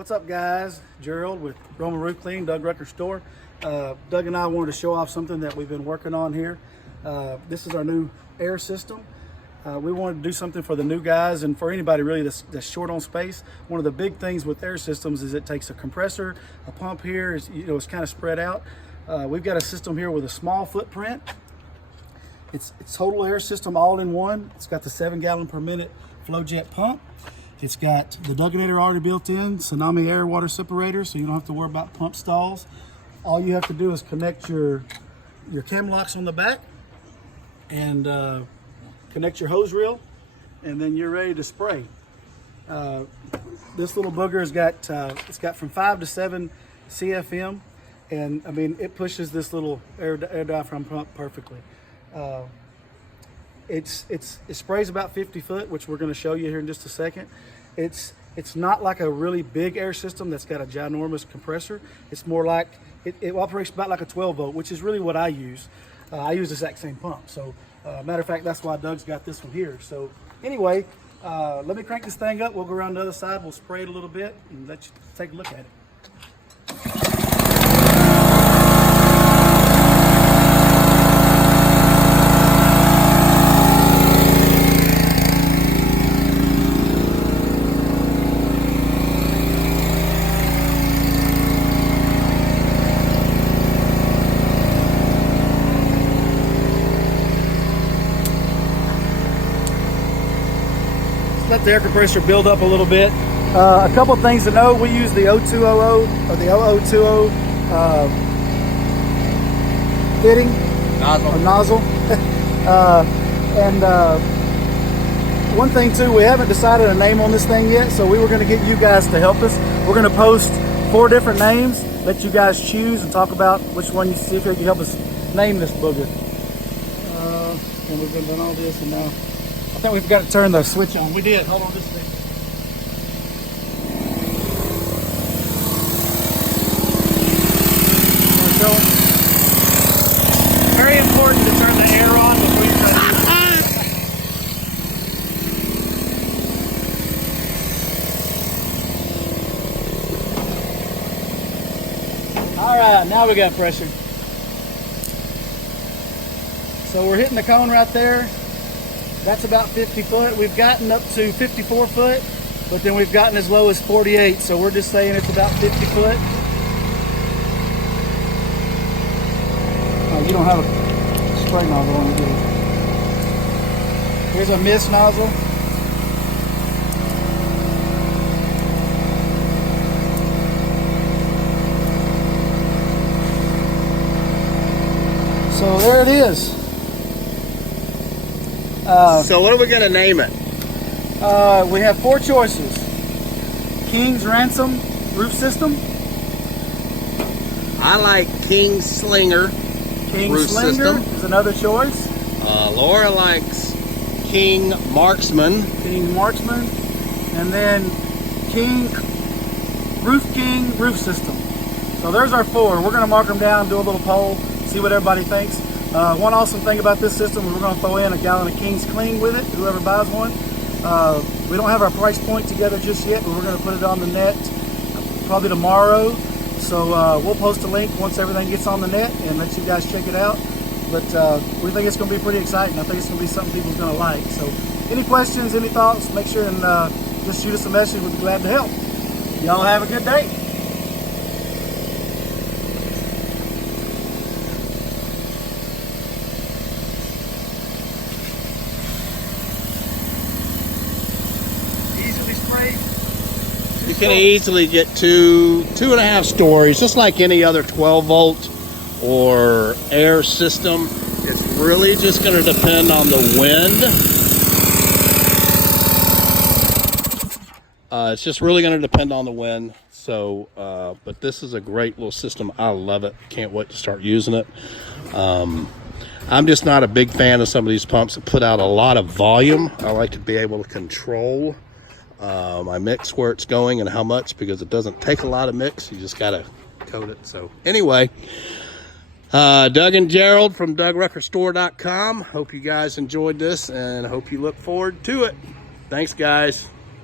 What's up, guys? Gerald with Roman Roof Cleaning, Doug Rucker store. Doug and I wanted to show off something that we've been working on here. This is our new air system. We wanted to do something for the new guys and for anybody really that's short on space. One of the big things with air systems is it takes a compressor, a pump here, it's kind of spread out. We've got a system here with a small footprint. It's total air system all in one. It's got the 7 gallon per minute flow jet pump. It's got the Dougenator already built in, tsunami air water separator, so you don't have to worry about pump stalls. All you have to do is connect your cam locks on the back and connect your hose reel, and then you're ready to spray. This little booger has got it's got from 5 to 7 CFM, and I mean it pushes this little air diaphragm pump perfectly. It sprays about 50 foot, which we're going to show you here in just a second. It's not like a really big air system that's got a ginormous compressor. It's more like it operates about like a 12 volt, which is really what I use. I use the exact same pump. So matter of fact, that's why Doug's got this one here. So anyway, let me crank this thing up. We'll go around the other side. We'll spray it a little bit and let you take a look at it. Let the air compressor build up a little bit. A couple things to know: we use the 0200 or the 0020 fitting nozzle. One thing too, we haven't decided a name on this thing yet, so we were going to get you guys to help us. We're going to post 4 different names, let you guys choose and talk about which one you see if you can help us name this booger. And we've been doing all this, and now I think we've got to turn the switch on. We did. Hold on just a second. Very important to turn the air on before you try to use it. All right, now we got pressure. So we're hitting the cone right there. That's about 50 foot. We've gotten up to 54 foot, but then we've gotten as low as 48. So we're just saying it's about 50 foot. Oh, you don't have a spray nozzle on it, do you? Here's a mist nozzle. So there it is. So what are we going to name it? We have 4 choices. King's Ransom Roof System. I like King Slinger King Roof Slinger System. is another choice. Laura likes King Marksman. King Marksman. And then Roof King Roof System. So there's our 4. We're going to mark them down, do a little poll, see what everybody thinks. One awesome thing about this system is we're going to throw in a gallon of King's Clean with it, whoever buys one. We don't have our price point together just yet, but we're going to put it on the net probably tomorrow. So we'll post a link once everything gets on the net and let you guys check it out. But we think it's going to be pretty exciting. I think it's going to be something people's going to like. So any questions, any thoughts, make sure and just shoot us a message. We'd be glad to help. Y'all have a good day. You can easily get 2.5 stories, just like any other 12 volt or air system. It's really just going to depend on the wind. It's just really going to depend on the wind. So, but this is a great little system. I love it. Can't wait to start using it. I'm just not a big fan of some of these pumps that put out a lot of volume. I like to be able to control my mix where it's going and how much, because it doesn't take a lot of mix. You just got to coat it. So anyway, Doug and Gerald from DougRuckerStore.com. Hope you guys enjoyed this and hope you look forward to it. Thanks, guys.